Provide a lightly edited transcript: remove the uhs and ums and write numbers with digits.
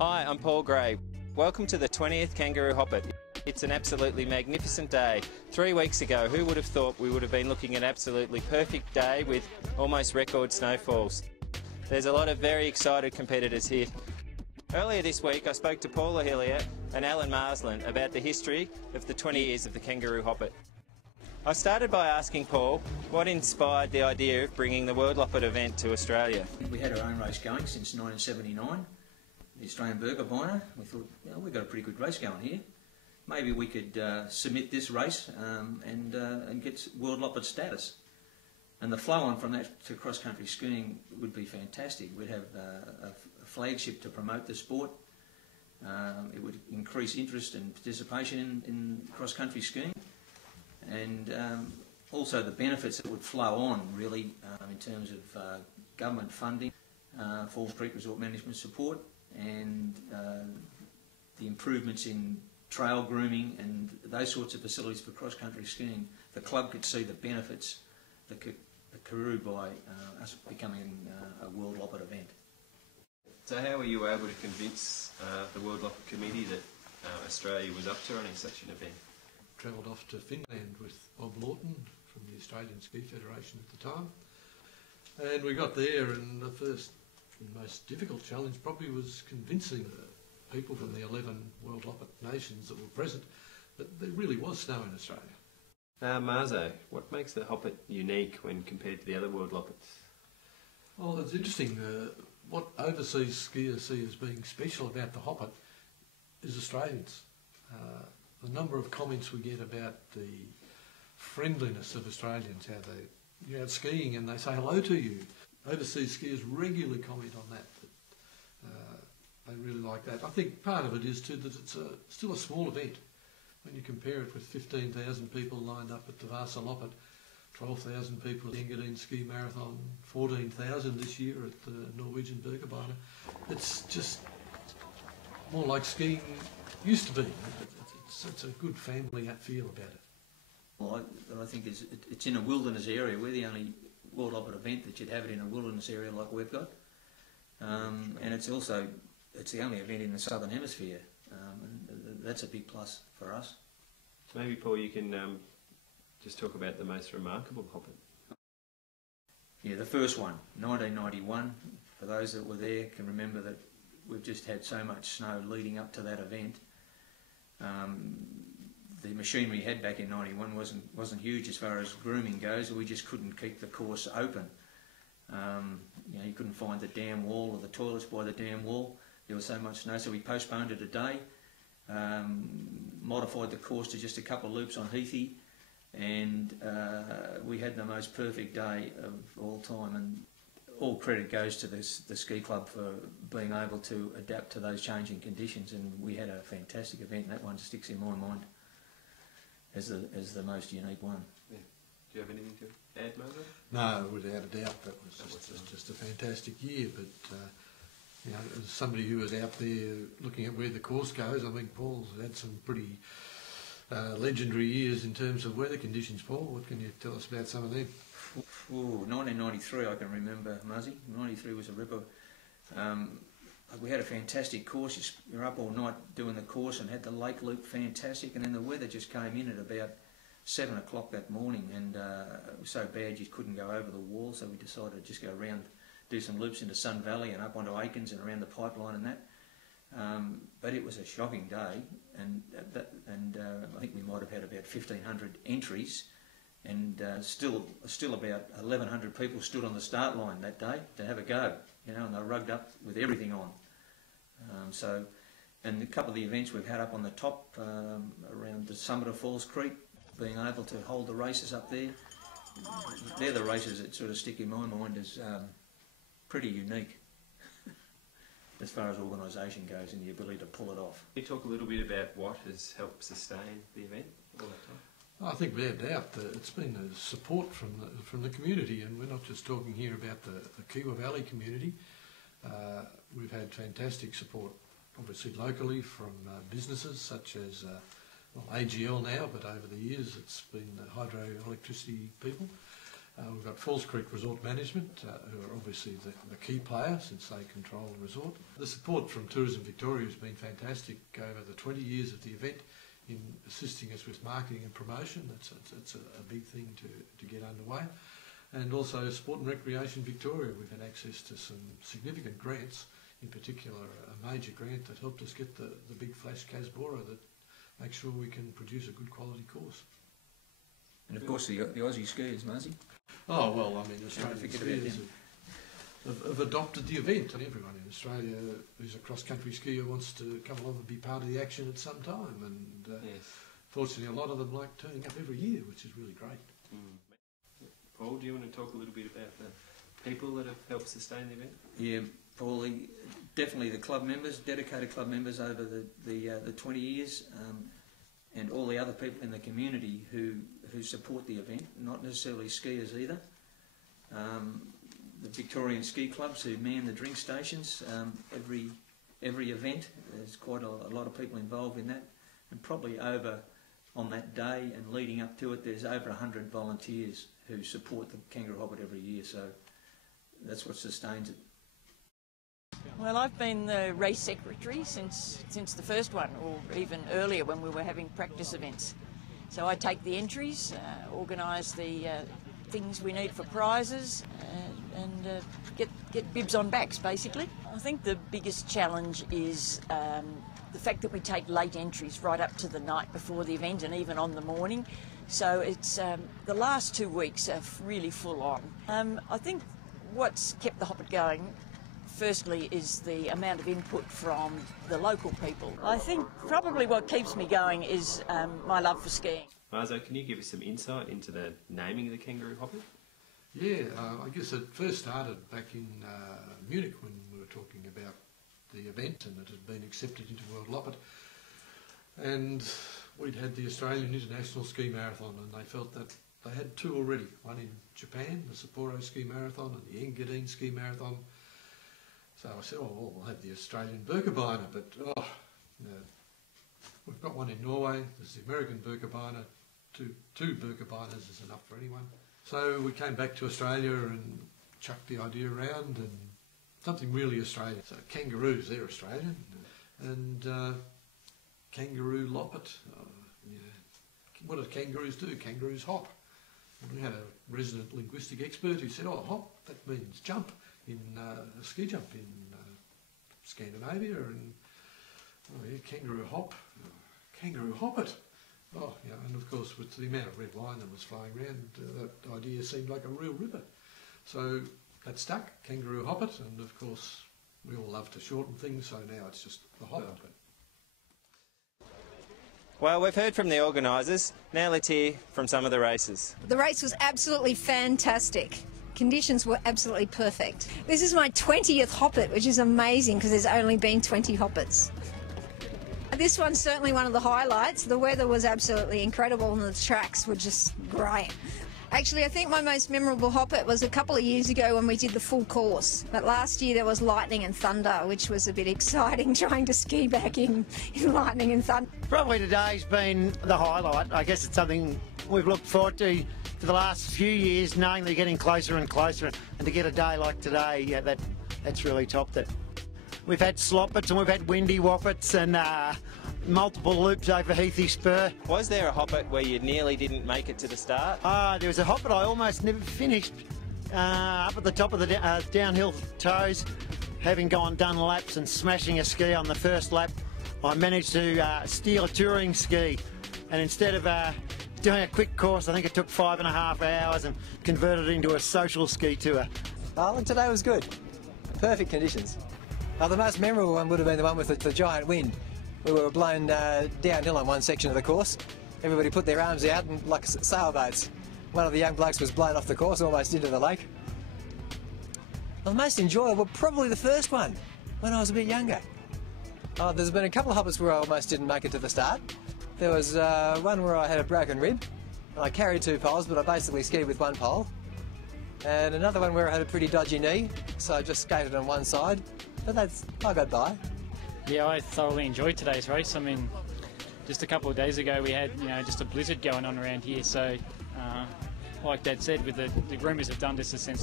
Hi, I'm Paul Gray. Welcome to the 20th Kangaroo Hoppet. It's an absolutely magnificent day. 3 weeks ago, who would have thought we would have been looking at an absolutely perfect day with almost record snowfalls? There's a lot of very excited competitors here. Earlier this week, I spoke to Paula Hillier and Alan Marsland about the history of the 20 years of the Kangaroo Hoppet. I started by asking Paul what inspired the idea of bringing the World Hoppet event to Australia. We had our own race going since 1979, the Australian Burger Biner. We thought, well, we've got a pretty good race going here. Maybe we could submit this race and get World Hoppet status. And the flow on from that to cross-country skiing would be fantastic. We'd have a flagship to promote the sport. It would increase interest and participation in cross-country skiing. And also the benefits that would flow on, really, in terms of government funding, Falls Creek Resort Management support, and the improvements in trail grooming and those sorts of facilities for cross-country skiing. The club could see the benefits that could accrue by us becoming a World Hoppet event. So how were you able to convince the World Hoppet Committee that Australia was up to running such an event? Travelled off to Finland with Bob Lawton from the Australian Ski Federation at the time, and we got there, and the first and most difficult challenge probably was convincing the people from the 11 World Hoppet nations that were present that there really was snow in Australia. Marzo, what makes the Hoppet unique when compared to the other World Hoppets? Well, it's interesting. What overseas skiers see as being special about the Hoppet is Australians. The number of comments we get about the friendliness of Australians, how you're out skiing and they say hello to you. Overseas skiers regularly comment on that they really like that. I think part of it is too that it's still a small event. When you compare it with 15,000 people lined up at the Vasa Hoppet, 12,000 people at the Engadine Ski Marathon, 14,000 this year at the Norwegian Burger Biner, it's just more like skiing used to be. It's a good family feel about it. Well, I think it's in a wilderness area. We're the only World Hoppet event that you'd have it in a wilderness area like we've got. And it's the only event in the Southern Hemisphere. And that's a big plus for us. Maybe, Paul, you can just talk about the most remarkable Hoppet. Yeah, the first one, 1991. For those that were there can remember that we've just had so much snow leading up to that event. The machinery we had back in 91 wasn't huge as far as grooming goes. We just couldn't keep the course open. You couldn't find the dam wall or the toilets by the dam wall. There was so much snow, so we postponed it a day, modified the course to just a couple of loops on Heathy, and we had the most perfect day of all time. And all credit goes to the ski club for being able to adapt to those changing conditions, and we had a fantastic event, and that one sticks in my mind as the most unique one. Yeah. Do you have anything to add, Marzo? No, without a doubt, that was just a fantastic year. But as somebody who was out there looking at where the course goes, I think Paul's had some pretty legendary years in terms of weather conditions. Paul, what can you tell us about some of them? 1993 I can remember, Muzzy. 93 was a ripper. We had a fantastic course. You were up all night doing the course and had the lake loop fantastic, and then the weather just came in at about 7 o'clock that morning, and it was so bad you couldn't go over the wall, so we decided to just go around, do some loops into Sun Valley and up onto Aikens and around the pipeline and that. But it was a shocking day, and I think we might have had about 1,500 entries, and still about 1,100 people stood on the start line that day to have a go, and they were rugged up with everything on. And a couple of the events we've had up on the top around the summit of Falls Creek, being able to hold the races up there, they're the races that sort of stick in my mind as pretty unique as far as organisation goes and the ability to pull it off. Can you talk a little bit about what has helped sustain the event all that time? I think without doubt it's been the support from the community, and we're not just talking here about the Kiwa Valley community. We've had fantastic support, obviously locally, from businesses such as AGL now, but over the years it's been the hydroelectricity people, We've got Falls Creek Resort Management, who are obviously the key player since they control the resort. The support from Tourism Victoria has been fantastic over the 20 years of the event in assisting us with marketing and promotion. That's a big thing to get underway. And also Sport and Recreation Victoria, we've had access to some significant grants, in particular a major grant that helped us get the big flash Casbora that makes sure we can produce a good quality course. And of course the Aussie skiers, Marzi. Oh well, I mean, Australian skiers have adopted the event, and everyone in Australia who's a cross-country skier wants to come along and be part of the action at some time. And fortunately, a lot of them like turning up every year, which is really great. Paul, do you want to talk a little bit about the people that have helped sustain the event? Yeah, Paul, definitely the club members, dedicated club members over the 20 years, and all the other people in the community who support the event, not necessarily skiers either. The Victorian ski clubs who man the drink stations every event. There's quite a lot of people involved in that, and probably over on that day and leading up to it, there's over 100 volunteers who support the Kangaroo Hoppet every year. So that's what sustains it. Well, I've been the race secretary since the first one, or even earlier when we were having practice events. So I take the entries, organise the things we need for prizes, and get bibs on backs, basically. I think the biggest challenge is the fact that we take late entries right up to the night before the event and even on the morning. So it's the last 2 weeks are really full on. I think what's kept the Hoppet going, firstly, is the amount of input from the local people. I think probably what keeps me going is my love for skiing. Marzo, can you give us some insight into the naming of the Kangaroo Hoppet? Yeah, I guess it first started back in Munich when we were talking about the event and it had been accepted into World Hoppet. And we'd had the Australian International Ski Marathon, and they felt that they had two already, one in Japan, the Sapporo Ski Marathon, and the Engadine Ski Marathon. So I said, oh, well, we'll have the Australian Birkebeiner, but we've got one in Norway, there's the American Birkebeiner, two Birkebeiners is enough for anyone. So we came back to Australia and chucked the idea around, and something really Australian. So kangaroos, they're Australian, and Kangaroo Hoppet. What do kangaroos do? Kangaroos hop. And we had a resident linguistic expert who said, oh, hop, that means jump in ski jump in Scandinavia, and kangaroo hop, Kangaroo Hoppet. Oh, yeah, and of course with the amount of red wine that was flying around, that idea seemed like a real ripper. So that stuck, Kangaroo Hoppet, and of course we all love to shorten things, so now it's just the Hoppet. Well, we've heard from the organisers, now let's hear from some of the racers. The race was absolutely fantastic. Conditions were absolutely perfect. This is my 20th Hoppet, which is amazing because there's only been 20 Hoppets. This one's certainly one of the highlights. The weather was absolutely incredible and the tracks were just great. Actually, I think my most memorable Hoppet was a couple of years ago when we did the full course. But last year there was lightning and thunder, which was a bit exciting, trying to ski back in lightning and thunder. Probably today's been the highlight. I guess it's something we've looked forward to for the last few years, knowing they're getting closer and closer. And to get a day like today, yeah, that's really topped it. We've had sloppets and we've had windy woppets and multiple loops over Heathy Spur. Was there a Hoppet where you nearly didn't make it to the start? There was a Hoppet I almost never finished up at the top of the downhill toes, having done laps and smashing a ski on the first lap. I managed to steal a touring ski, and instead of doing a quick course, I think it took 5.5 hours, and converted it into a social ski tour. Look, today was good. Perfect conditions. The most memorable one would have been the one with the giant wind. We were blown downhill on one section of the course. Everybody put their arms out and like sailboats. One of the young blokes was blown off the course, almost into the lake. The most enjoyable, probably the first one, when I was a bit younger. There's been a couple of Hoppets where I almost didn't make it to the start. There was one where I had a broken rib. I carried 2 poles, but I basically skied with 1 pole. And another one where I had a pretty dodgy knee, so I just skated on one side. But I got by. Yeah, I thoroughly enjoyed today's race. I mean, just a couple of days ago we had, just a blizzard going on around here, so like Dad said, with the groomers have done this a sensation.